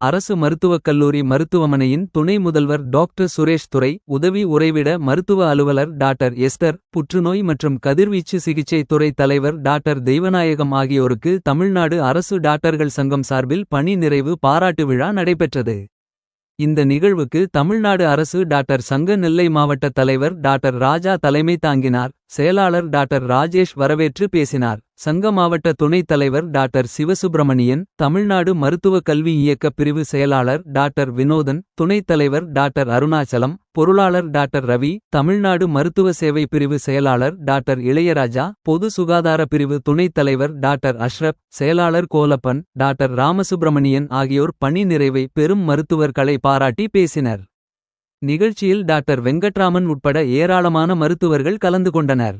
அரசு மருத்துவக் கல்லூரி மருத்துவமனையின் துணை முதல்வர் டாக்டர் சுரேஷ் துரை, உதவி உறைவிட மருத்துவ அலுவலர் டாக்டர் எஸ்தர், புற்றுநோய் மற்றும் கதிர்வீச்சு சிகிச்சை துறை தலைவர் டாக்டர் தெய்வநாயகம் ஆகியோருக்கு தமிழ்நாடு அரசு டாக்டர்கள் சங்கம் சார்பில் பணி நிறைவு பாராட்டு விழா நடைபெற்றது. இந்த நிகழ்வுக்கு தமிழ்நாடு அரசு டாக்டர் சங்க நெல்லை மாவட்ட தலைவர் டாக்டர் ராஜா தலைமை தாங்கினார். செயலாளர் டாக்டர் ராஜேஷ் வரவேற்று பேசினார். சங்க மாவட்ட துணைத் தலைவர் டாக்டர் சிவசுப்பிரமணியன், தமிழ்நாடு மருத்துவ கல்வி இயக்க பிரிவு செயலாளர் டாக்டர் வினோதன், துணைத் தலைவர் டாக்டர் அருணாச்சலம், பொருளாளர் டாக்டர் ரவி, தமிழ்நாடு மருத்துவ சேவை பிரிவு செயலாளர் டாக்டர் இளையராஜா, பொது சுகாதார பிரிவு துணைத் தலைவர் டாக்டர் அஷ்ரப், செயலாளர் கோலப்பன், டாக்டர் ராமசுப்பிரமணியன் ஆகியோர் பணி நிறைவை பெறும் மருத்துவர்களை பாராட்டி பேசினர். நிகழ்ச்சியில் டாக்டர் வெங்கட்ராமன் உட்பட ஏராளமான மருத்துவர்கள் கலந்து கொண்டனர்.